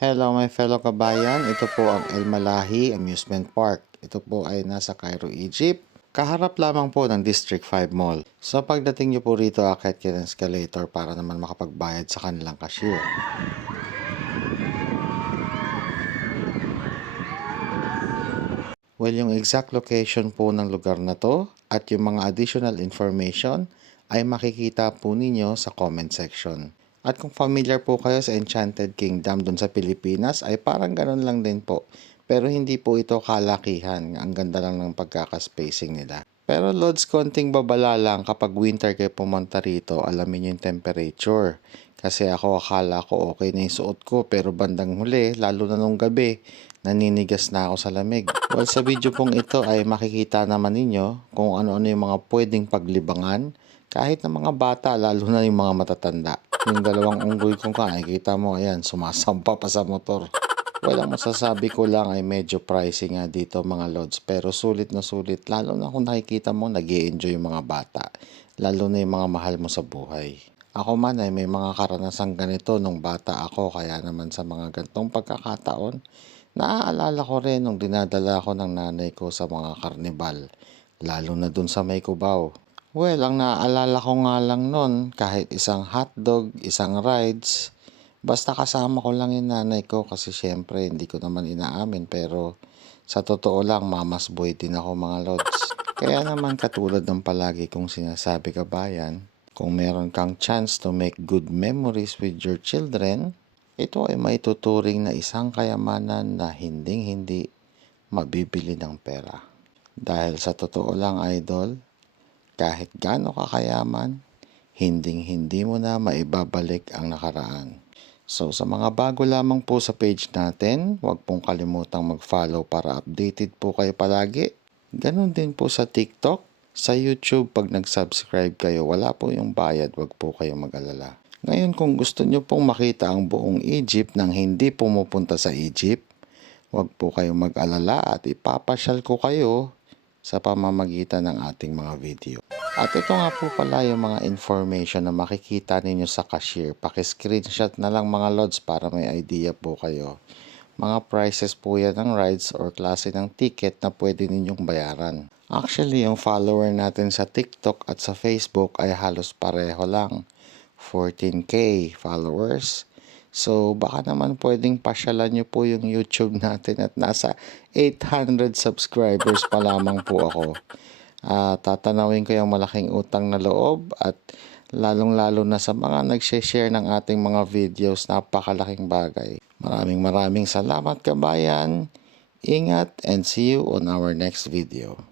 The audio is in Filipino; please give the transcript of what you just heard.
Hello my fellow kabayan, ito po ang El Malahi Amusement Park. Ito po ay nasa Cairo, Egypt. Kaharap lamang po ng District 5 Mall. So pagdating nyo po rito, akit kayo ng escalator para naman makapagbayad sa kanilang cashier. Well, yung exact location po ng lugar na to at yung mga additional information ay makikita po ninyo sa comment section. At kung familiar po kayo sa Enchanted Kingdom dun sa Pilipinas, ay parang ganun lang din po. Pero hindi po ito kalakihan. Ang ganda lang ng pagkakaspacing nila. Pero loads, konting babala lang kapag winter kayo pumunta rito, alamin nyo yung temperature. Kasi ako akala ko okay na yung suot ko, pero bandang huli, lalo na nung gabi, naninigas na ako sa lamig. Well, sa video pong ito ay makikita naman ninyo kung ano-ano yung mga pwedeng paglibangan kahit ng mga bata, lalo na yung mga matatanda. Yung dalawang unggoy kong nakikita mo, ayan, sumasampa pa sa motor. Well, ang masasabi ko lang ay medyo pricey nga dito mga lods, pero sulit na sulit, lalo na kung nakikita mo nag-i-enjoy yung mga bata, lalo na yung mga mahal mo sa buhay. Ako man ay may mga karanasang ganito nung bata ako, kaya naman sa mga gantong pagkakataon, naaalala ko rin nung dinadala ko ng nanay ko sa mga karnibal, lalo na dun sa may Cubao. Well, ang naaalala ko nga lang nun, kahit isang hotdog, isang rides, basta kasama ko lang yung nanay ko kasi syempre hindi ko naman inaamin, pero sa totoo lang mamas boy din ako mga lods. Kaya naman katulad ng palagi kong sinasabi kabayan, kung meron kang chance to make good memories with your children, ito ay maituturing na isang kayamanan na hinding-hindi mabibili ng pera. Dahil sa totoo lang idol, kahit gaano kakayaman, hinding-hindi mo na maibabalik ang nakaraan. So sa mga bago lamang po sa page natin, huwag pong kalimutang mag-follow para updated po kayo palagi. Ganon din po sa TikTok, sa YouTube pag nag-subscribe kayo, wala po yung bayad, huwag po kayong mag-alala. Ngayon kung gusto nyo pong makita ang buong Egypt nang hindi pumupunta sa Egypt, huwag po kayong mag-alala at ipapasyal ko kayo sa pamamagitan ng ating mga video. At ito nga po pala yung mga information na makikita ninyo sa cashier. Paki-screenshot na lang mga lods para may idea po kayo. Mga prices po yan ng rides or klase ng ticket na pwede ninyong bayaran. Actually, yung follower natin sa TikTok at sa Facebook ay halos pareho lang. 14K followers. So, baka naman pwedeng pasyalan nyo po yung YouTube natin at nasa 800 subscribers pa lamang po ako. Tatanawin ko yung malaking utang na loob at lalong-lalo na sa mga nag-share ng ating mga videos, napakalaking bagay. Maraming salamat kabayan. Ingat and see you on our next video.